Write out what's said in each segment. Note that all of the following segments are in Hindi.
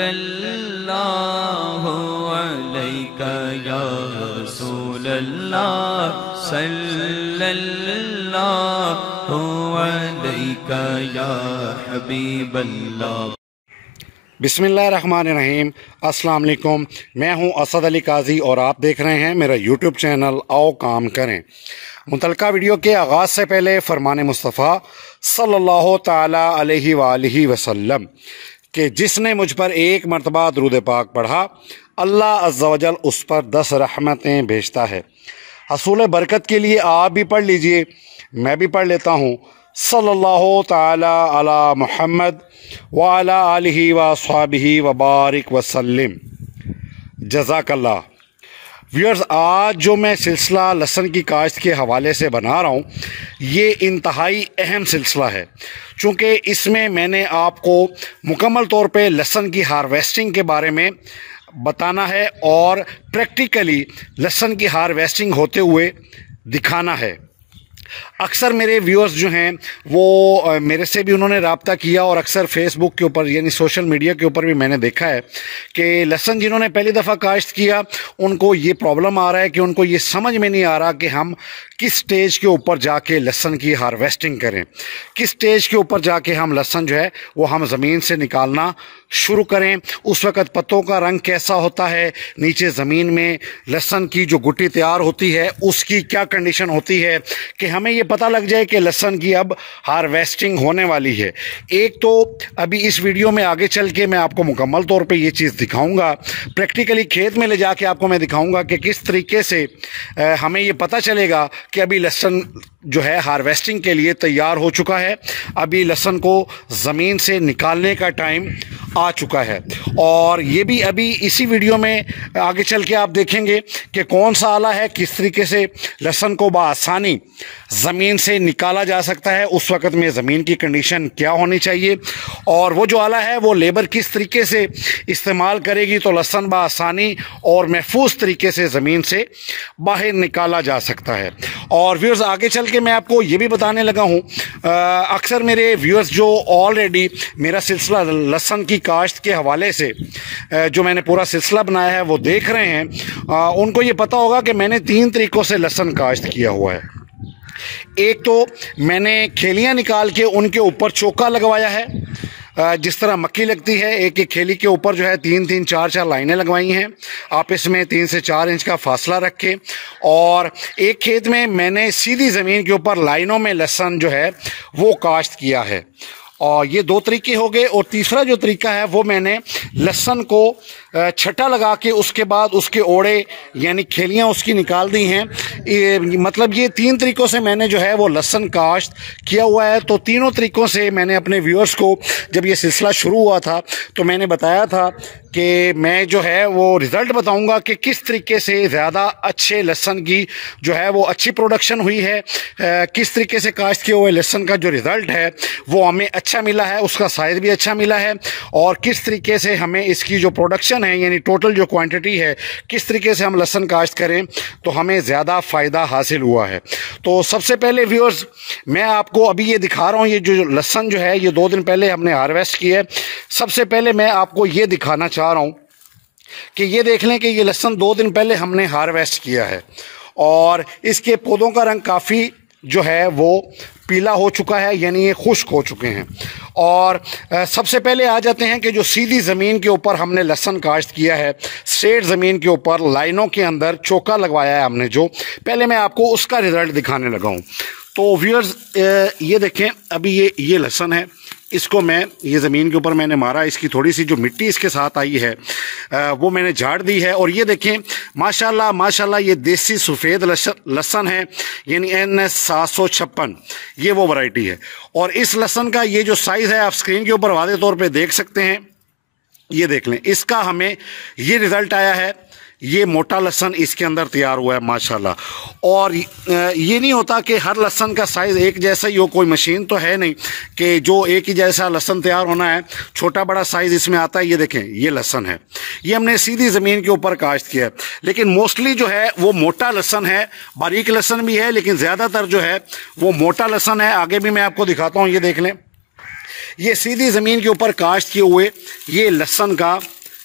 सल्लल्लाहु अलैका या रसूलल्लाह सल्लल्लाहु अलैका या हबीबल्लाह। बिस्मिल्लाहिर्रहमानिर्रहीम। अस्सलाम वालेकुम। मैं हूं असद अली काजी और आप देख रहे हैं मेरा यूट्यूब चैनल आओ काम करें। मुतलका वीडियो के आगाज़ से पहले फरमान मुस्तफ़ा सल्लल्लाहु ताला अलैहि वालिहि वसल्लम कि जिसने मुझ पर एक मरतबा दुरूद पाक पढ़ा अल्लाह अज़्ज़ा वजल उस पर 10 रहमतें भेजता है। हसूल बरकत के लिए आप भी पढ़ लीजिए, मैं भी पढ़ लेता हूँ। सल्लल्लाहु ताला अला मुहम्मद व अला आलिहि व अस्हाबिहि व बारिक वसल्लिम। जज़ाकल्लाह। व्यूअर्स, आज जो मैं सिलसिला लहसन की काश्त के हवाले से बना रहा हूँ ये इंतहाई अहम सिलसिला है, चूँकि इसमें मैंने आपको मुकम्मल तौर पे लहसन की हार्वेस्टिंग के बारे में बताना है और प्रैक्टिकली लहसन की हार्वेस्टिंग होते हुए दिखाना है। अक्सर मेरे व्यूअर्स जो हैं वो मेरे से भी उन्होंने रब्ता किया और अक्सर फेसबुक के ऊपर यानी सोशल मीडिया के ऊपर भी मैंने देखा है कि लहसन जिन्होंने पहली दफ़ा काश्त किया उनको ये प्रॉब्लम आ रहा है कि उनको ये समझ में नहीं आ रहा कि हम किस स्टेज के ऊपर जाके लहसन की हार्वेस्टिंग करें, किस स्टेज के ऊपर जाके हम लहसन जो है वो हम ज़मीन से निकालना शुरू करें। उस वक़्त पत्तों का रंग कैसा होता है, नीचे ज़मीन में लहसन की जो गुट्टी तैयार होती है उसकी क्या कंडीशन होती है कि हमें ये पता लग जाए कि लहसन की अब हार्वेस्टिंग होने वाली है। एक तो अभी इस वीडियो में आगे चल के मैं आपको मुकम्मल तौर पे ये चीज़ दिखाऊंगा, प्रैक्टिकली खेत में ले जाके आपको मैं दिखाऊंगा कि किस तरीके से हमें ये पता चलेगा कि अभी लहसन जो है हार्वेस्टिंग के लिए तैयार हो चुका है, अभी लहसन को ज़मीन से निकालने का टाइम आ चुका है। और ये भी अभी इसी वीडियो में आगे चल के आप देखेंगे कि कौन सा आला है, किस तरीके से लहसन को बआसानी ज़मीन से निकाला जा सकता है, उस वक़्त में ज़मीन की कंडीशन क्या होनी चाहिए और वो जो आला है वो लेबर किस तरीके से इस्तेमाल करेगी तो लहसन बआसानी और महफूज तरीके से ज़मीन से बाहर निकाला जा सकता है। और व्यूअर्स, आगे चल के मैं आपको ये भी बताने लगा हूँ, अक्सर मेरे व्यूअर्स जो ऑलरेडी मेरा सिलसिला लहसन की काश्त के हवाले से जो मैंने पूरा सिलसिला बनाया है वो देख रहे हैं, उनको ये पता होगा कि मैंने 3 तरीक़ों से लहसन काश्त किया हुआ है। एक तो मैंने खेलियां निकाल के उनके ऊपर चौका लगवाया है, जिस तरह मक्की लगती है, एक एक खेली के ऊपर जो है 3-3, 4-4 लाइनें लगवाई हैं। आप इसमें 3 से 4 इंच का फासला रखें। और एक खेत में मैंने सीधी ज़मीन के ऊपर लाइनों में लहसन जो है वो काश्त किया है। और ये 2 तरीके हो गए। और तीसरा जो तरीका है वो मैंने लहसन को छटा लगा के उसके बाद उसके ओड़े यानी खेलियां उसकी निकाल दी हैं। मतलब ये 3 तरीक़ों से मैंने जो है वो लहसन काश्त किया हुआ है। तो तीनों तरीक़ों से मैंने अपने व्यूअर्स को जब ये सिलसिला शुरू हुआ था तो मैंने बताया था कि मैं जो है वो रिज़ल्ट बताऊंगा कि किस तरीके से ज़्यादा अच्छे लहसन की जो है वो अच्छी प्रोडक्शन हुई है, किस तरीके से काश्त किए हुए लहसन का जो रिज़ल्ट है वो हमें अच्छा मिला है, उसका साइज़ भी अच्छा मिला है और किस तरीके से हमें इसकी जो प्रोडक्शन है यानी टोटल जो क्वांटिटी है किस तरीके से हम लहसन काश्त करें तो हमें ज़्यादा फ़ायदा हासिल हुआ है। तो सबसे पहले व्यूअर्स मैं आपको अभी ये दिखा रहा हूँ, ये जो लहसन जो है ये 2 दिन पहले हमने हार्वेस्ट की है। सबसे पहले मैं आपको ये दिखाना चाह रहा हूँ कि ये देख लें कि ये लहसन 2 दिन पहले हमने हार्वेस्ट किया है और इसके पौधों का रंग काफ़ी जो है वो पीला हो चुका है, यानी ये खुश्क हो चुके हैं। और सबसे पहले आ जाते हैं कि जो सीधी ज़मीन के ऊपर हमने लहसन काश्त किया है, स्ट्रेट ज़मीन के ऊपर लाइनों के अंदर चौका लगवाया है हमने, जो पहले मैं आपको उसका रिज़ल्ट दिखाने लगा हूँ। तो व्यूअर्स ये देखें, अभी ये लहसन है, इसको मैं ये ज़मीन के ऊपर मैंने मारा, इसकी थोड़ी सी जो मिट्टी इसके साथ आई है वो मैंने झाड़ दी है। और ये देखें माशाल्लाह माशाल्लाह ये देसी सफ़ेद लहसन है, यानी NS 756 ये वो वैरायटी है। और इस लहसन का ये जो साइज़ है आप स्क्रीन के ऊपर वाज़ेह तौर पे देख सकते हैं, ये देख लें, इसका हमें ये रिज़ल्ट आया है। ये मोटा लहसन इसके अंदर तैयार हुआ है माशाल्लाह। और ये नहीं होता कि हर लहसन का साइज़ एक जैसा ही हो, कोई मशीन तो है नहीं कि जो एक ही जैसा लहसन तैयार होना है, छोटा बड़ा साइज़ इसमें आता है। ये देखें ये लहसन है, ये हमने सीधी ज़मीन के ऊपर काश्त किया है, लेकिन मोस्टली जो है वो मोटा लहसन है, बारीक लहसन भी है लेकिन ज़्यादातर जो है वो मोटा लहसन है। आगे भी मैं आपको दिखाता हूँ, ये देख लें, ये सीधी ज़मीन के ऊपर काश्त किए हुए ये लहसन का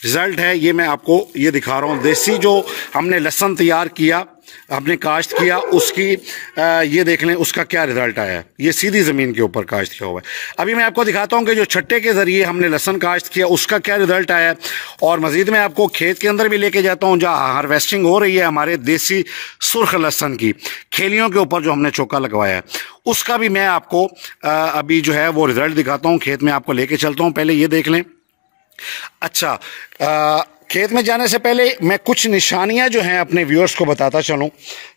रिज़ल्ट है। ये मैं आपको ये दिखा रहा हूँ, देसी जो हमने लहसन तैयार किया, हमने काश्त किया, उसकी ये देख लें उसका क्या रिज़ल्ट आया है। ये सीधी ज़मीन के ऊपर काश्त किया हुआ है। अभी मैं आपको दिखाता हूँ कि जो छट्टे के ज़रिए हमने लहसन काश्त किया उसका क्या रिज़ल्ट आया है। और मज़ीद मैं आपको खेत के अंदर भी लेके जाता हूँ जहाँ हार्वेस्टिंग हो रही है हमारे देसी सुर्ख लहसन की, खेलियों के ऊपर जो हमने चौका लगवाया है उसका भी मैं आपको अभी जो है वो रिज़ल्ट दिखाता हूँ। खेत में आपको लेके चलता हूँ, पहले ये देख लें। अच्छा, खेत में जाने से पहले मैं कुछ निशानियां जो हैं अपने व्यूअर्स को बताता चलूं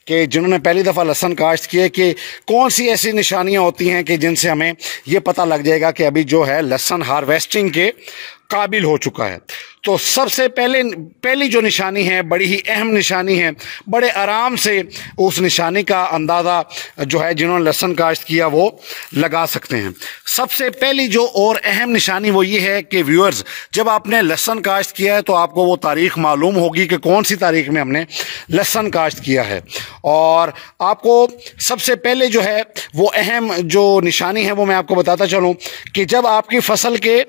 कि जिन्होंने पहली दफ़ा लहसन काश्त किए कि कौन सी ऐसी निशानियां होती हैं कि जिनसे हमें ये पता लग जाएगा कि अभी जो है लहसन हार्वेस्टिंग के काबिल हो चुका है। तो सबसे पहली जो निशानी है, बड़ी ही अहम निशानी है, बड़े आराम से उस निशानी का अंदाज़ा जो है जिन्होंने लहसन काश्त किया वो लगा सकते हैं। सबसे पहली जो और अहम निशानी वो ये है कि व्यूअर्स, जब आपने लहसन काश्त किया है तो आपको वो तारीख़ मालूम होगी कि कौन सी तारीख़ में हमने लहसन काश्त किया है। और आपको सबसे पहले जो है वो अहम जो निशानी है वो मैं आपको बताता चलूँ कि जब आपकी फसल के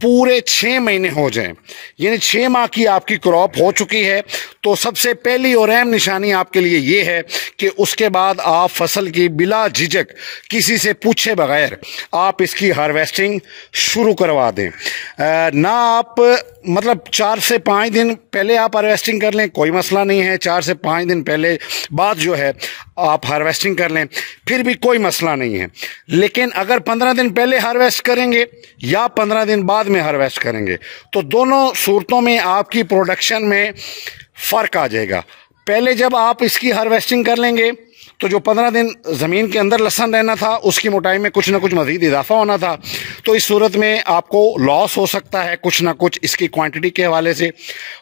पूरे 6 महीने हो जाएं, यानी 6 माह की आपकी क्रॉप हो चुकी है, तो सबसे पहली और अहम निशानी आपके लिए ये है कि उसके बाद आप फसल की बिला झिझक किसी से पूछे बगैर आप इसकी हार्वेस्टिंग शुरू करवा दें। ना आप मतलब 4 से 5 दिन पहले आप हार्वेस्टिंग कर लें, कोई मसला नहीं है। 4 से 5 दिन पहले बाद जो है आप हार्वेस्टिंग कर लें, फिर भी कोई मसला नहीं है। लेकिन अगर 15 दिन पहले हार्वेस्ट करेंगे या 15 दिन बाद में हार्वेस्ट करेंगे तो दोनों सूरतों में आपकी प्रोडक्शन में फ़र्क आ जाएगा। पहले जब आप इसकी हार्वेस्टिंग कर लेंगे तो जो 15 दिन ज़मीन के अंदर लहसन रहना था उसकी मोटाई में कुछ ना कुछ मज़ीद इजाफा होना था, तो इस सूरत में आपको लॉस हो सकता है कुछ ना कुछ इसकी क्वांटिटी के हवाले से,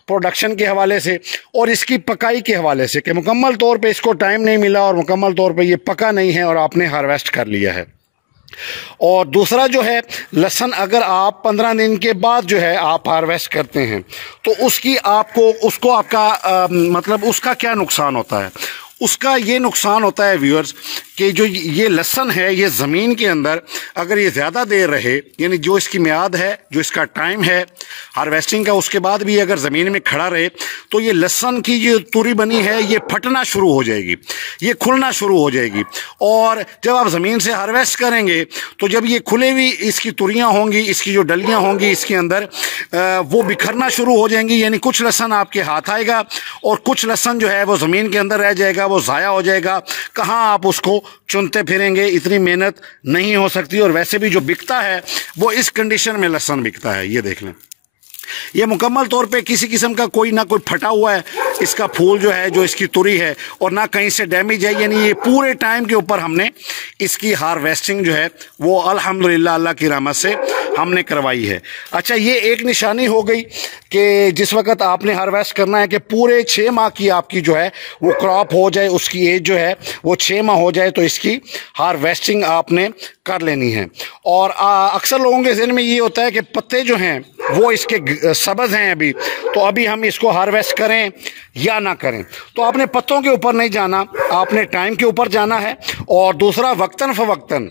प्रोडक्शन के हवाले से और इसकी पकाई के हवाले से कि मुकम्मल तौर पे इसको टाइम नहीं मिला और मुकम्मल तौर पे ये पका नहीं है और आपने हार्वेस्ट कर लिया है। और दूसरा जो है लहसन अगर आप 15 दिन के बाद जो है आप हार्वेस्ट करते हैं तो उसको आपका मतलब उसका क्या नुकसान होता है। उसका ये नुकसान होता है व्यूअर्स कि जो ये लहसन है ये ज़मीन के अंदर अगर ये ज़्यादा देर रहे, यानी जो इसकी मियाद है, जो इसका टाइम है हार्वेस्टिंग का, उसके बाद भी अगर ज़मीन में खड़ा रहे तो ये लहसन की जो तुरी बनी है ये फटना शुरू हो जाएगी, ये खुलना शुरू हो जाएगी। और जब आप ज़मीन से हार्वेस्ट करेंगे तो जब ये खुले हुई इसकी तुरियाँ होंगी, इसकी जो डलियाँ होंगी इसके अंदर वो बिखरना शुरू हो जाएंगी, यानी कुछ लहसन आपके हाथ आएगा और कुछ लहसन जो है वो ज़मीन के अंदर रह जाएगा, वो ज़ाया हो जाएगा। कहाँ आप उसको चुनते फिरेंगे, इतनी मेहनत नहीं हो सकती। और वैसे भी जो बिकता है वो इस कंडीशन में लहसन बिकता है। ये देख लें, ये मुकम्मल तौर पे किसी किस्म का कोई ना कोई फटा हुआ है इसका फूल जो है, जो इसकी तुरी है, और ना कहीं से डैमेज है, यानी ये पूरे टाइम के ऊपर हमने इसकी हार्वेस्टिंग जो है वो अल्हम्दुलिल्लाह अल्लाह की रहमत से हमने करवाई है। अच्छा, ये एक निशानी हो गई कि जिस वक्त आपने हार्वेस्ट करना है कि पूरे 6 माह की आपकी जो है वो क्रॉप हो जाए, उसकी एज जो है वो 6 माह हो जाए तो इसकी हार्वेस्टिंग आपने कर लेनी है। और अक्सर लोगों के ज़हन में ये होता है कि पत्ते जो हैं वो इसके सब्ज़ हैं अभी, तो अभी हम इसको हार्वेस्ट करें या ना करें। तो आपने पत्तों के ऊपर नहीं जाना, आपने टाइम के ऊपर जाना है। और दूसरा, वक्तन फ़वक्तन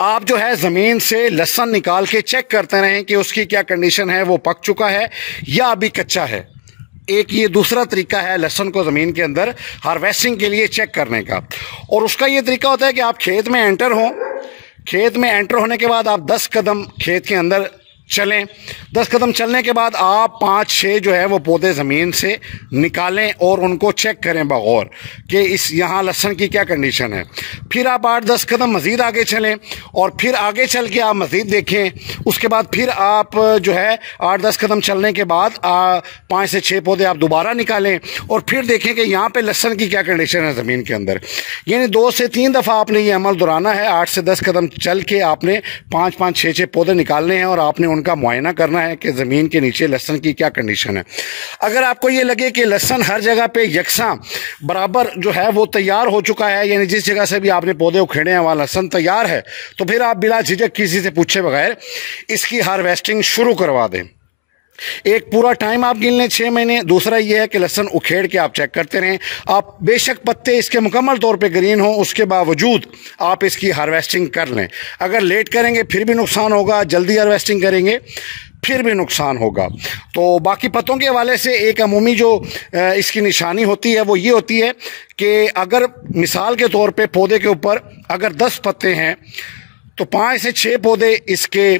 आप जो है ज़मीन से लहसन निकाल के चेक करते रहें कि उसकी क्या कंडीशन है, वो पक चुका है या अभी कच्चा है। एक ये दूसरा तरीका है लहसन को ज़मीन के अंदर हार्वेस्टिंग के लिए चेक करने का। और उसका ये तरीका होता है कि आप खेत में एंटर हों, खेत में एंटर होने के बाद आप 10 कदम खेत के अंदर चलें। 10 कदम चलने के बाद आप 5-6 जो है वो पौधे ज़मीन से निकालें और उनको चेक करें बगौर कि इस यहाँ लहसन की क्या कंडीशन है। फिर आप 8-10 कदम मज़ीद आगे चलें और फिर आगे चल के आप मज़ीद देखें। उसके बाद फिर आप जो है 8-10 कदम चलने के बाद 5 से 6 पौधे आप दोबारा निकालें और फिर देखें कि यहाँ पे लहसन की क्या कंडीशन है ज़मीन के अंदर। यानी 2 से 3 दफ़ा आपने ये अमल दोहराना है। 8 से 10 कदम चल के आपने 5-5, 6-6 पौधे निकालने हैं और आपने उनका मुआयना करना है कि ज़मीन के नीचे लहसन की क्या कंडीशन है। अगर आपको ये लगे कि लहसन हर जगह पे यकसां बराबर जो है वो तैयार हो चुका है, यानी जिस जगह से भी आपने पौधे उखेड़े हैं वहाँ लहसन तैयार है, तो फिर आप बिला झिझक किसी से पूछे बगैर इसकी हार्वेस्टिंग शुरू करवा दें। एक पूरा टाइम आप गिन लें 6 महीने। दूसरा ये है कि लहसुन उखेड़ के आप चेक करते रहें। आप बेशक पत्ते इसके मुकम्मल तौर पे ग्रीन हों, उसके बावजूद आप इसकी हार्वेस्टिंग कर लें। अगर लेट करेंगे फिर भी नुकसान होगा, जल्दी हार्वेस्टिंग करेंगे फिर भी नुकसान होगा। तो बाकी पत्तों के हवाले से एक अमूमी जो इसकी निशानी होती है वो ये होती है कि अगर मिसाल के तौर पे पौधे के ऊपर अगर 10 पत्ते हैं तो 5 से 6 पौधे इसके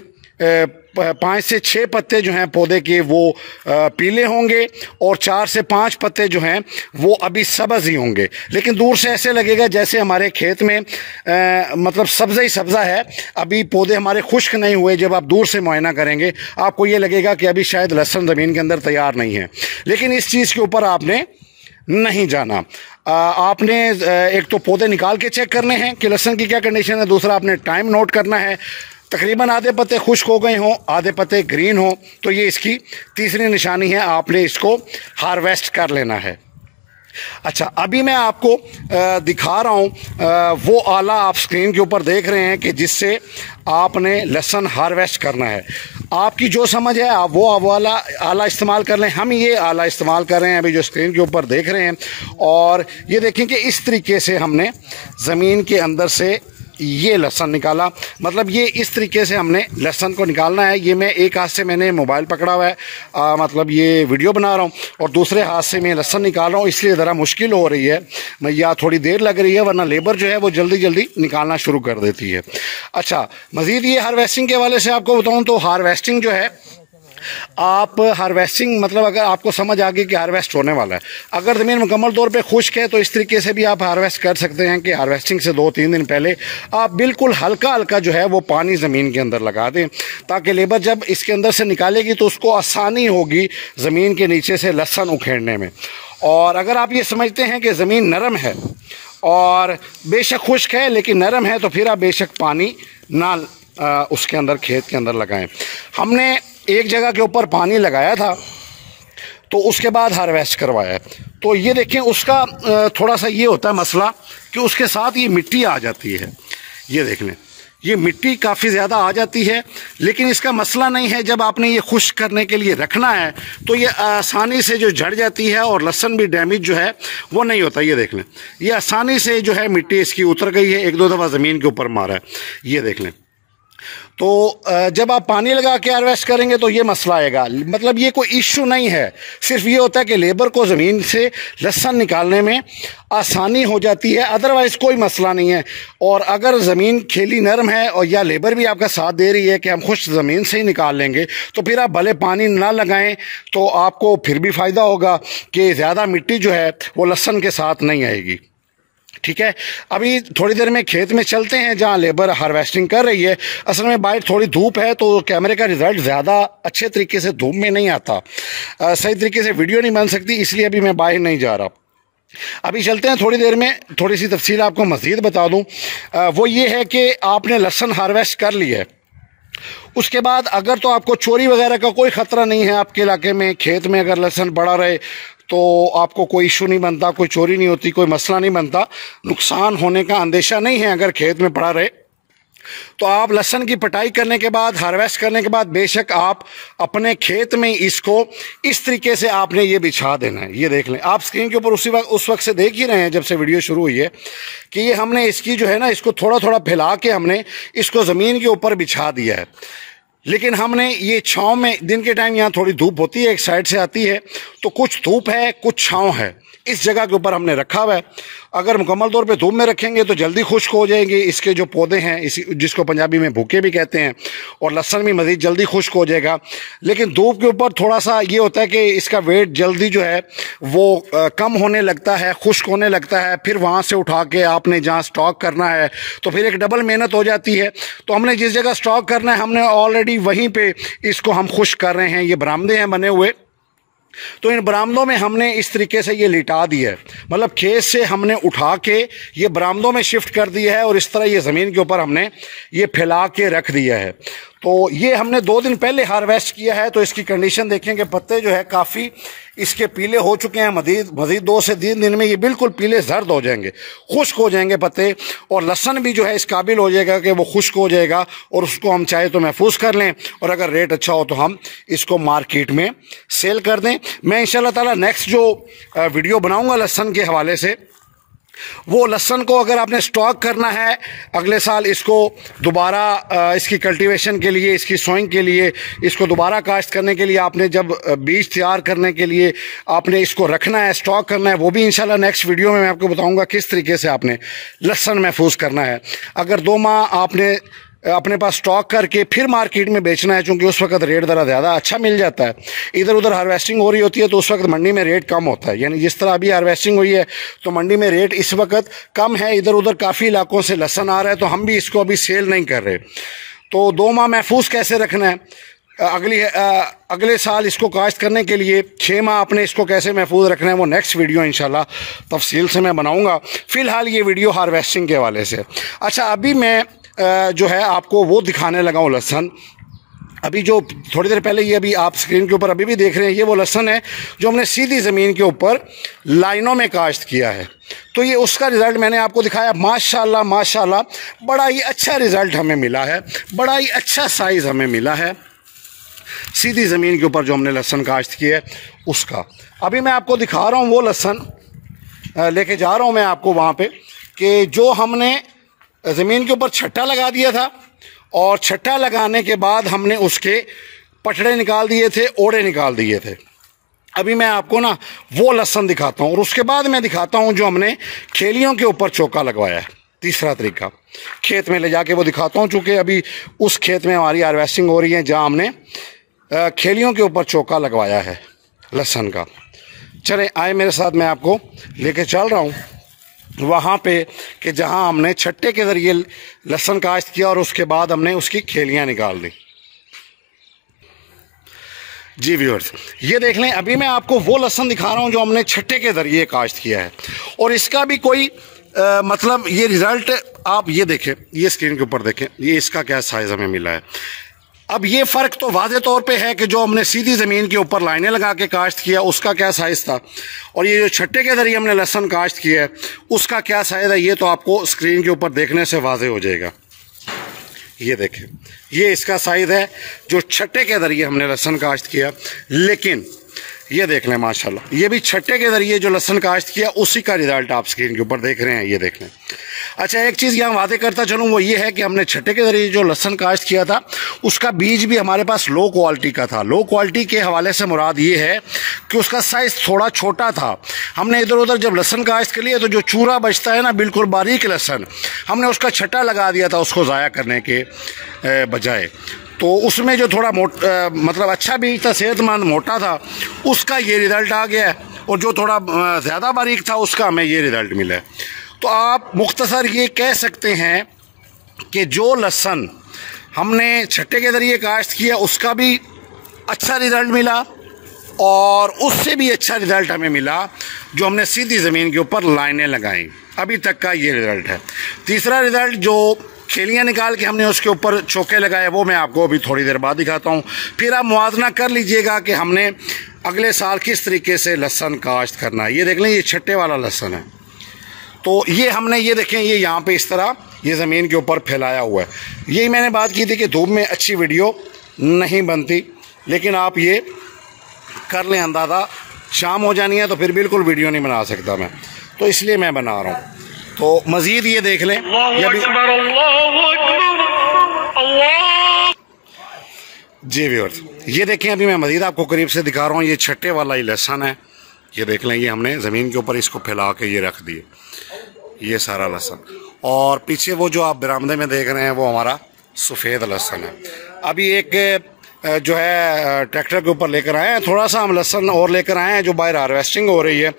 5 से 6 पत्ते जो हैं पौधे के वो पीले होंगे और 4 से 5 पत्ते जो हैं वो अभी सब्ज़ ही होंगे। लेकिन दूर से ऐसे लगेगा जैसे हमारे खेत में मतलब सब्ज़ा ही सब्ज़ा है, अभी पौधे हमारे खुश्क नहीं हुए। जब आप दूर से मुआयना करेंगे आपको ये लगेगा कि अभी शायद लहसुन ज़मीन के अंदर तैयार नहीं है। लेकिन इस चीज़ के ऊपर आपने नहीं जाना। आपने एक तो पौधे निकाल के चेक करने हैं कि लहसुन की क्या कंडीशन है। दूसरा आपने टाइम नोट करना है। तकरीबन आधे पत्ते खुश्क हो गए हों, आधे पत्ते ग्रीन हों, तो ये इसकी तीसरी निशानी है, आपने इसको हार्वेस्ट कर लेना है। अच्छा, अभी मैं आपको दिखा रहा हूँ वो आला आप स्क्रीन के ऊपर देख रहे हैं कि जिससे आपने लहसुन हार्वेस्ट करना है। आपकी जो समझ है आप वो वाला आला इस्तेमाल कर लें। हम ये आला इस्तेमाल कर रहे हैं अभी जो स्क्रीन के ऊपर देख रहे हैं। और ये देखें कि इस तरीके से हमने ज़मीन के अंदर से ये लहसुन निकाला। मतलब ये इस तरीके से हमने लहसुन को निकालना है। ये मैं एक हाथ से मैंने मोबाइल पकड़ा हुआ है, मतलब ये वीडियो बना रहा हूँ, और दूसरे हाथ से मैं लहसुन निकाल रहा हूँ, इसलिए ज़रा मुश्किल हो रही है या थोड़ी देर लग रही है, वरना लेबर जो है वो जल्दी जल्दी निकालना शुरू कर देती है। अच्छा, मज़ीद ये हार्वेस्टिंग के हवाले से आपको बताऊँ तो हार्वेस्टिंग जो है, आप हार्वेस्टिंग मतलब अगर आपको समझ आ गई कि हार्वेस्ट होने वाला है, अगर ज़मीन मुकम्मल तौर पे खुश्क है तो इस तरीके से भी आप हार्वेस्ट कर सकते हैं कि हार्वेस्टिंग से 2-3 दिन पहले आप बिल्कुल हल्का हल्का जो है वो पानी ज़मीन के अंदर लगा दें, ताकि लेबर जब इसके अंदर से निकालेगी तो उसको आसानी होगी ज़मीन के नीचे से लहसुन उखेड़ने में। और अगर आप ये समझते हैं कि ज़मीन नरम है और बेशक खुश्क है लेकिन नरम है, तो फिर आप बेशक पानी ना उसके अंदर खेत के अंदर लगाएं। हमने एक जगह के ऊपर पानी लगाया था तो उसके बाद हार्वेस्ट करवाया है। तो ये देखें उसका थोड़ा सा ये होता है मसला कि उसके साथ ये मिट्टी आ जाती है। ये देख लें, ये मिट्टी काफ़ी ज़्यादा आ जाती है, लेकिन इसका मसला नहीं है। जब आपने ये खुश्क करने के लिए रखना है तो ये आसानी से जो झड़ जाती है और लहसुन भी डैमेज जो है वो नहीं होता। ये देख लें, ये आसानी से जो है मिट्टी इसकी उतर गई है, 1-2 दफ़ा ज़मीन के ऊपर मारा है। ये देख लें। तो जब आप पानी लगा के हार्वेस्ट करेंगे तो ये मसला आएगा। मतलब ये कोई इशू नहीं है, सिर्फ ये होता है कि लेबर को ज़मीन से लहसुन निकालने में आसानी हो जाती है, अदरवाइज़ कोई मसला नहीं है। और अगर ज़मीन खेली नरम है और या लेबर भी आपका साथ दे रही है कि हम खुश ज़मीन से ही निकाल लेंगे, तो फिर आप भले पानी ना लगाएं तो आपको फिर भी फ़ायदा होगा कि ज़्यादा मिट्टी जो है वो लहसुन के साथ नहीं आएगी। ठीक है, अभी थोड़ी देर में खेत में चलते हैं जहां लेबर हार्वेस्टिंग कर रही है। असल में बाहर थोड़ी धूप है तो कैमरे का रिज़ल्ट ज़्यादा अच्छे तरीके से धूप में नहीं आता, सही तरीके से वीडियो नहीं बन सकती, इसलिए अभी मैं बाहर नहीं जा रहा। अभी चलते हैं, थोड़ी देर में थोड़ी सी तफसील आपको मज़ीद बता दूं। वो ये है कि आपने लहसुन हार्वेस्ट कर लिया है, उसके बाद अगर तो आपको चोरी वगैरह का कोई ख़तरा नहीं है, आपके इलाके में खेत में अगर लहसुन पड़ा रहे तो आपको कोई इशू नहीं बनता, कोई चोरी नहीं होती, कोई मसला नहीं बनता, नुकसान होने का अंदेशा नहीं है अगर खेत में पड़ा रहे। तो आप लहसुन की पटाई करने के बाद, हार्वेस्ट करने के बाद बेशक आप अपने खेत में इसको इस तरीके से आपने ये बिछा देना है। ये देख लें, आप स्क्रीन के ऊपर उस वक्त से देख ही रहे हैं जब से वीडियो शुरू हुई है कि ये हमने इसकी जो है ना, इसको थोड़ा थोड़ा फैला के हमने इसको ज़मीन के ऊपर बिछा दिया है। लेकिन हमने ये छाँव में, दिन के टाइम यहाँ थोड़ी धूप होती है, एक साइड से आती है, तो कुछ धूप है कुछ छाँव है, इस जगह के ऊपर हमने रखा हुआ है। अगर मुकम्मल तौर पे धूप में रखेंगे तो जल्दी खुश्क हो जाएंगे इसके जो पौधे हैं, इसी जिसको पंजाबी में भूखे भी कहते हैं, और लहसुन भी मज़ीद जल्दी खुश्क हो जाएगा। लेकिन धूप के ऊपर थोड़ा सा ये होता है कि इसका वेट जल्दी जो है वो कम होने लगता है, खुश्क होने लगता है, फिर वहाँ से उठा के आपने जहाँ स्टॉक करना है तो फिर एक डबल मेहनत हो जाती है। तो हमने जिस जगह स्टॉक करना है हमने ऑलरेडी वहीं पर इसको हम खुश्क कर रहे हैं। ये बरामदे हैं बने हुए, तो इन बरामदों में हमने इस तरीके से ये लिटा दिया है, मतलब खेत से हमने उठा के ये बरामदों में शिफ्ट कर दिया है और इस तरह ये ज़मीन के ऊपर हमने ये फैला के रख दिया है। तो ये हमने 2 दिन पहले हार्वेस्ट किया है, तो इसकी कंडीशन देखें कि पत्ते जो है काफ़ी इसके पीले हो चुके हैं। मज़ीद 2 से 3 दिन में ये बिल्कुल पीले जर्द हो जाएंगे, खुश्क हो जाएंगे पत्ते, और लहसन भी जो है इस काबिल हो जाएगा कि वो खुश्क हो जाएगा और उसको हम चाहे तो महफूज कर लें, और अगर रेट अच्छा हो तो हम इसको मार्केट में सेल कर दें। मैं इंशाल्लाह ताला नेक्स्ट जो वीडियो बनाऊँगा लहसन के हवाले से, वो लहसन को अगर आपने स्टॉक करना है अगले साल, इसको दोबारा इसकी कल्टीवेशन के लिए, इसकी सोइंग के लिए, इसको दोबारा काश्त करने के लिए, आपने जब बीज तैयार करने के लिए आपने इसको रखना है, स्टॉक करना है, वो भी इंशाल्लाह नेक्स्ट वीडियो में मैं आपको बताऊंगा किस तरीके से आपने लहसन महफूज करना है। अगर 2 माह आपने अपने पास स्टॉक करके फिर मार्केट में बेचना है, चूँकि उस वक्त रेट ज़रा ज़्यादा अच्छा मिल जाता है, इधर उधर हार्वेस्टिंग हो रही होती है तो उस वक्त मंडी में रेट कम होता है। यानी जिस तरह अभी हार्वेस्टिंग हुई है तो मंडी में रेट इस वक्त कम है, इधर उधर काफ़ी इलाकों से लहसन आ रहा है, तो हम भी इसको अभी सेल नहीं कर रहे। तो 2 माह महफूज कैसे रखना है, अगले साल इसको काश्त करने के लिए 6 माह आपने इसको कैसे महफूज रखना है, वो नेक्स्ट वीडियो इंशाल्लाह तफसील से मैं बनाऊँगा। फ़िलहाल ये वीडियो हार्वेस्टिंग के हवाले से। अच्छा, अभी मैं जो है आपको वो दिखाने लगा हूँ लहसन। अभी जो थोड़ी देर पहले, ये अभी आप स्क्रीन के ऊपर अभी भी देख रहे हैं, ये वो लहसन है जो हमने सीधी ज़मीन के ऊपर लाइनों में काश्त किया है। तो ये उसका रिज़ल्ट मैंने आपको दिखाया। माशाल्लाह माशाल्लाह बड़ा ही अच्छा रिज़ल्ट हमें मिला है, बड़ा ही अच्छा साइज़ हमें मिला है सीधी ज़मीन के ऊपर जो हमने लहसन काश्त किया है उसका। अभी मैं आपको दिखा रहा हूँ वो लहसन, लेके जा रहा हूँ मैं आपको वहाँ पे, कि जो हमने ज़मीन के ऊपर छट्टा लगा दिया था, और छट्टा लगाने के बाद हमने उसके पटड़े निकाल दिए थे, ओड़े निकाल दिए थे। अभी मैं आपको ना वो लहसन दिखाता हूँ, और उसके बाद मैं दिखाता हूँ जो हमने खेलियों के ऊपर चौका लगवाया है। तीसरा तरीका खेत में ले जाके वो दिखाता हूँ, चूँकि अभी उस खेत में हमारी हार्वेस्टिंग हो रही है जहाँ हमने खेलियों के ऊपर चौका लगवाया है लहसन का। चले आए मेरे साथ, मैं आपको लेके चल रहा हूँ वहाँ पे कि जहाँ हमने छट्टे के ज़रिए लहसन काश्त किया और उसके बाद हमने उसकी खेलियाँ निकाल दी। जी व्यूअर्स, ये देख लें, अभी मैं आपको वो लहसन दिखा रहा हूँ जो हमने छट्टे के ज़रिए काश्त किया है, और इसका भी कोई मतलब ये रिज़ल्ट आप ये देखें, ये स्क्रीन के ऊपर देखें, ये इसका क्या साइज़ हमें मिला है। अब ये फ़र्क तो वाज़े तौर पे है कि जो हमने सीधी ज़मीन के ऊपर लाइनें लगा के काश्त किया उसका क्या साइज़ था, और ये जो छट्टे के ज़रिए हमने लहसन काश्त किया है उसका क्या साइज़ है, ये तो आपको स्क्रीन के ऊपर देखने से वाज़े हो जाएगा। ये देखें, ये इसका साइज़ है जो छट्टे के ज़रिए हमने लहसन काश्त किया। लेकिन ये देख लें माशाल्लाह, ये भी छट्टे के ज़रिए जो लहसन काश्त किया उसी का रिज़ल्ट आप स्क्रीन के ऊपर देख रहे हैं, ये देख लें। अच्छा, एक चीज़ यहाँ वादे करता चलूँ, वो ये है कि हमने छट्टे के ज़रिए जो लहसन काश्त किया था उसका बीज भी हमारे पास लो क्वालिटी का था। लो क्वालिटी के हवाले से मुराद ये है कि उसका साइज़ थोड़ा छोटा था। हमने इधर उधर जब लहसन काश्त के लिए तो जो चूरा बचता है ना, बिल्कुल बारीक लहसन, हमने उसका छट्टा लगा दिया था उसको ज़ाया करने के बजाय। तो उसमें जो थोड़ा मतलब अच्छा बीज था, सेहतमंद मोटा था, उसका ये रिज़ल्ट आ गया है, और जो थोड़ा ज़्यादा बारीक था उसका हमें ये रिज़ल्ट मिला है। तो आप मुख्तसर ये कह सकते हैं कि जो लहसन हमने छट्टे के ज़रिए काश्त किया उसका भी अच्छा रिज़ल्ट मिला, और उससे भी अच्छा रिज़ल्ट हमें मिला जो हमने सीधी ज़मीन के ऊपर लाइनें लगाई। अभी तक का ये रिज़ल्ट है। तीसरा रिज़ल्ट जो खेलियाँ निकाल के हमने उसके ऊपर चौके लगाए, वो मैं आपको अभी थोड़ी देर बाद दिखाता हूँ। फिर आप मुआवजना कर लीजिएगा कि हमने अगले साल किस तरीके से लहसन काश्त करना है। ये देख लें, ये छट्टे वाला लहसन है। तो ये हमने, ये देखें, ये यहाँ पे इस तरह ये ज़मीन के ऊपर फैलाया हुआ है। यही मैंने बात की थी कि धूप में अच्छी वीडियो नहीं बनती, लेकिन आप ये कर लें अंदाज़ा, शाम हो जानी है तो फिर बिल्कुल वीडियो नहीं बना सकता मैं, तो इसलिए मैं बना रहा हूँ। तो मज़ीद ये देख लें, जी व्यूअर्स, ये देखें, अभी मैं मज़ीद आपको करीब से दिखा रहा हूँ। ये छट्टे वाला ही लहसन है, ये देख लें, ये हमने ज़मीन के ऊपर इसको फैला के ये रख दिए, ये सारा लहसन। और पीछे वो जो आप बरामदे में देख रहे हैं वो हमारा सफ़ेद लहसन है। अभी एक जो है ट्रैक्टर के ऊपर लेकर आए हैं, थोड़ा सा हम लहसन और लेकर आए हैं जो बाहर हार्वेस्टिंग हो रही है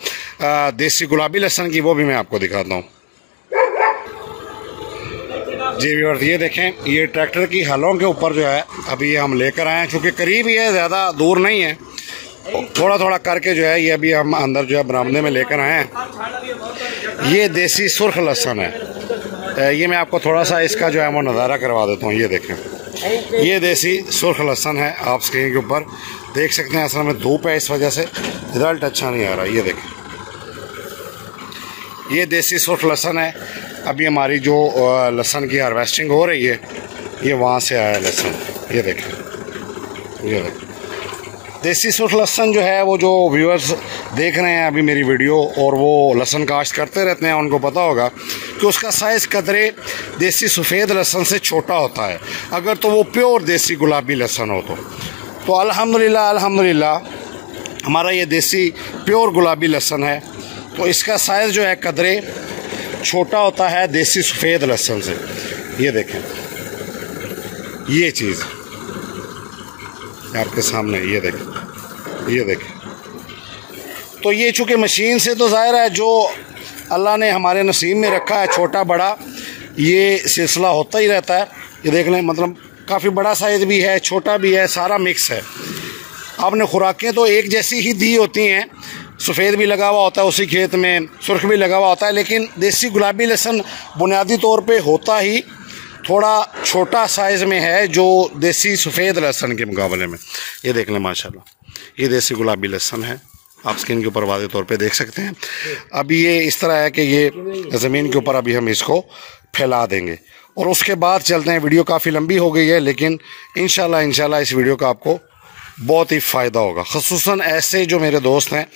देसी गुलाबी लहसन की, वो भी मैं आपको दिखाता हूँ। जी व्यूअर्स, ये देखें, ये ट्रैक्टर की हलों के ऊपर जो है अभी हम लेकर आए हैं, चूँकि करीब ही है, ज़्यादा दूर नहीं है, थोड़ा थोड़ा करके जो है ये अभी हम अंदर जो है बरामदे में लेकर आए हैं। ये देसी सुर्ख लहसन है। ये मैं आपको थोड़ा सा इसका जो है वो नज़ारा करवा देता हूँ। ये देखें, ये देसी सुर्ख लहसन है, आप स्क्रीन के ऊपर देख सकते हैं। असल में धूप है, इस वजह से रिजल्ट अच्छा नहीं आ रहा। ये देखें, ये देसी सुर्ख लहसन है। अभी हमारी जो लहसन की हार्वेस्टिंग हो रही है, ये वहाँ से आया लहसन। ये देखें, ये देखें देसी सुर्ख लहसन जो है, वो जो व्यूअर्स देख रहे हैं अभी मेरी वीडियो और वो लहसन काश्त करते रहते हैं, उनको पता होगा कि उसका साइज़ कदरे देसी सफ़ेद लहसन से छोटा होता है, अगर तो वो प्योर देसी गुलाबी लहसन हो तो अल्हम्दुलिल्लाह अल्हम्दुलिल्लाह हमारा ये देसी प्योर गुलाबी लहसन है, तो इसका साइज़ जो है कदरे छोटा होता है देसी सफ़ेद लहसन से। ये देखें, ये चीज़ आपके सामने, ये देखें, ये देखें। तो ये चूँकि मशीन से तो ज़ाहिर है जो अल्लाह ने हमारे नसीब में रखा है, छोटा बड़ा ये सिलसिला होता ही रहता है। ये देख लें, मतलब काफ़ी बड़ा साइज़ भी है, छोटा भी है, सारा मिक्स है। आपने खुराकें तो एक जैसी ही दी होती हैं, सफ़ेद भी लगा हुआ होता है उसी खेत में, सुर्ख भी लगा हुआ होता है, लेकिन देसी गुलाबी लहसन बुनियादी तौर पे होता ही थोड़ा छोटा साइज़ में है जो देसी सफ़ेद लहसन के मुकाबले में। ये देख लें माशाल्लाह, ये देसी गुलाबी लहसन है, आप स्किन के ऊपर वाज़े तौर पे देख सकते हैं। अभी ये इस तरह है कि ये ज़मीन के ऊपर अभी हम इसको फैला देंगे और उसके बाद चलते हैं। वीडियो काफ़ी लंबी हो गई है, लेकिन इंशाल्लाह इस वीडियो का आपको बहुत ही फ़ायदा होगा, ख़ुसूसन ऐसे जो मेरे दोस्त हैं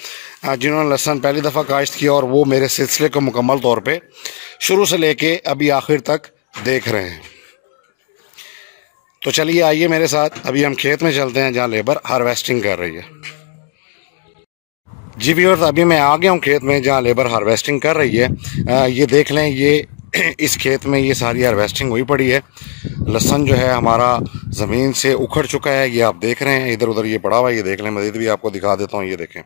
जिन्होंने लहसन पहली दफ़ा काश्त किया और वो मेरे सिलसिले को मुकम्मल तौर पे शुरू से लेके अभी आखिर तक देख रहे हैं। तो चलिए आइए मेरे साथ, अभी हम खेत में चलते हैं जहाँ लेबर हार्वेस्टिंग कर रही है। जी व्यूअर्स, अभी मैं आ गया हूँ खेत में जहाँ लेबर हार्वेस्टिंग कर रही है। ये देख लें, ये इस खेत में ये सारी हार्वेस्टिंग हुई पड़ी है। लहसन जो है हमारा ज़मीन से उखड़ चुका है, ये आप देख रहे हैं, इधर उधर ये पड़ा हुआ है। ये देख लें, मज़ीद भी आपको दिखा देता हूँ। ये देखें,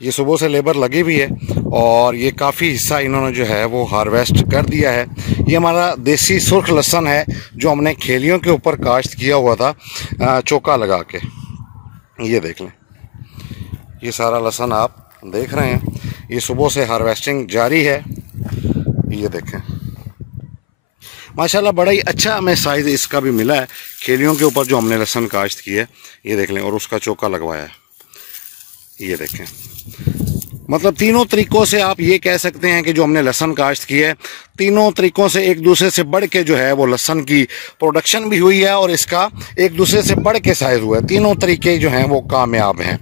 ये सुबह से लेबर लगी हुई है और ये काफ़ी हिस्सा इन्होंने जो है वो हार्वेस्ट कर दिया है। ये हमारा देसी सुर्ख लहसन है जो हमने खेलियों के ऊपर काश्त किया हुआ था चौका लगा के। ये देख लें, ये सारा लहसन आप देख रहे हैं, ये सुबह से हार्वेस्टिंग जारी है। ये देखें माशाल्लाह, बड़ा ही अच्छा हमें साइज़ इसका भी मिला है खेलियों के ऊपर जो हमने लहसन काश्त की है। ये देख लें, और उसका चौका लगवाया है। ये देखें, मतलब तीनों तरीक़ों से आप ये कह सकते हैं कि जो हमने लहसन काश्त की है, तीनों तरीक़ों से एक दूसरे से बढ़ के जो है वो लहसन की प्रोडक्शन भी हुई है और इसका एक दूसरे से बढ़ के साइज़ हुआ है। तीनों तरीके जो हैं वो कामयाब हैं।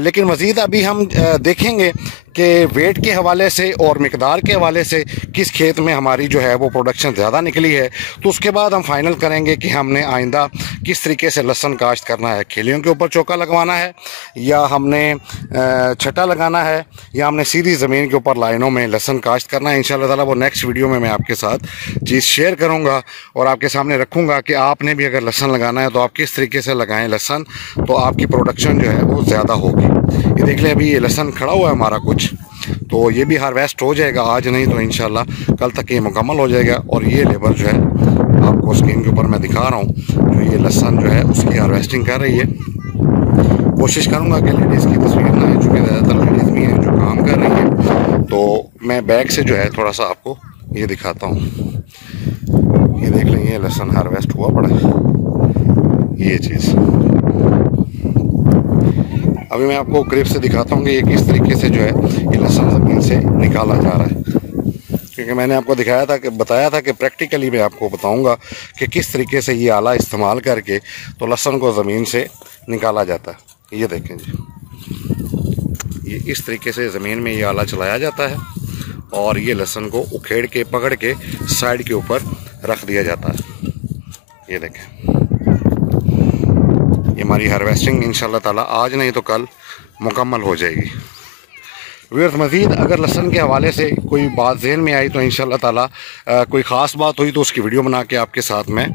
लेकिन मज़ीद अभी हम देखेंगे कि वेट के हवाले से और मिकदार के हवाले से किस खेत में हमारी जो है वो प्रोडक्शन ज़्यादा निकली है, तो उसके बाद हम फाइनल करेंगे कि हमने आइंदा किस तरीके से लहसन काश्त करना है। खेलियों के ऊपर चौका लगवाना है, या हमने छटा लगाना है, या हमने सीधी ज़मीन के ऊपर लाइनों में लहसन काश्त करना है। इंशाल्लाह ताला वो नेक्स्ट वीडियो में मैं आपके साथ चीज़ शेयर करूँगा और आपके सामने रखूँगा कि आपने भी अगर लहसन लगाना है तो आप किस तरीके से लगाएँ लहसन, तो आपकी प्रोडक्शन जो है वो ज़्यादा होगी। ये देख लें, अभी ये लहसन खड़ा हुआ है हमारा कुछ, तो ये भी हार्वेस्ट हो जाएगा, आज नहीं तो इंशाल्लाह कल तक ये मुकम्मल हो जाएगा। और ये लेबर जो है आपको स्क्रीन के ऊपर मैं दिखा रहा हूँ, जो ये लहसन जो है उसकी हार्वेस्टिंग कर रही है। कोशिश करूँगा कि लेडीज़ की तस्वीर ना है, चूँकि ज़्यादातर लेडीज़ भी हैं जो काम कर रही हैं, तो मैं बैक से जो है थोड़ा सा आपको ये दिखाता हूँ। ये देख लें, ये लहसन हार्वेस्ट हुआ पड़ा है। ये चीज़ अभी मैं आपको करीब से दिखाता हूँ कि ये किस तरीके से जो है ये लहसन ज़मीन से निकाला जा रहा है, क्योंकि मैंने आपको दिखाया था कि बताया था कि प्रैक्टिकली मैं आपको बताऊँगा कि किस तरीके से ये आला इस्तेमाल करके तो लहसन को ज़मीन से निकाला जाता है। ये देखें जी, ये इस तरीके से ज़मीन में ये आला चलाया जाता है और ये लहसन को उखेड़ के पकड़ के साइड के ऊपर रख दिया जाता है। ये देखें, ये हमारी हार्वेस्टिंग इंशाल्लाह ताला आज नहीं तो कल मुकम्मल हो जाएगी। व्यूअर्स, मज़ीद अगर लहसन के हवाले से कोई बात ज़हन में आई तो इंशाल्लाह ताला कोई ख़ास बात हुई तो उसकी वीडियो बना के आपके साथ मैं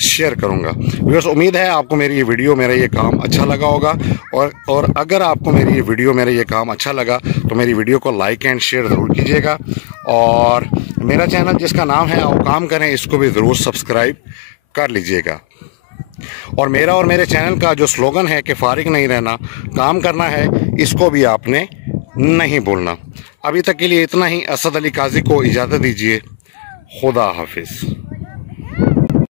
शेयर करूंगा। व्यूअर्स, उम्मीद है आपको मेरी ये वीडियो, मेरा ये काम अच्छा लगा होगा, और अगर आपको मेरी ये वीडियो, मेरा ये काम अच्छा लगा तो मेरी वीडियो को लाइक एंड शेयर ज़रूर कीजिएगा, और मेरा चैनल जिसका नाम है आओ काम करें, इसको भी ज़रूर सब्सक्राइब कर लीजिएगा। और मेरा और मेरे चैनल का जो स्लोगन है कि फारिग नहीं रहना, काम करना है, इसको भी आपने नहीं भूलना। अभी तक के लिए इतना ही। असद अली काजी को इजाज़त दीजिए। खुदा हाफिज़।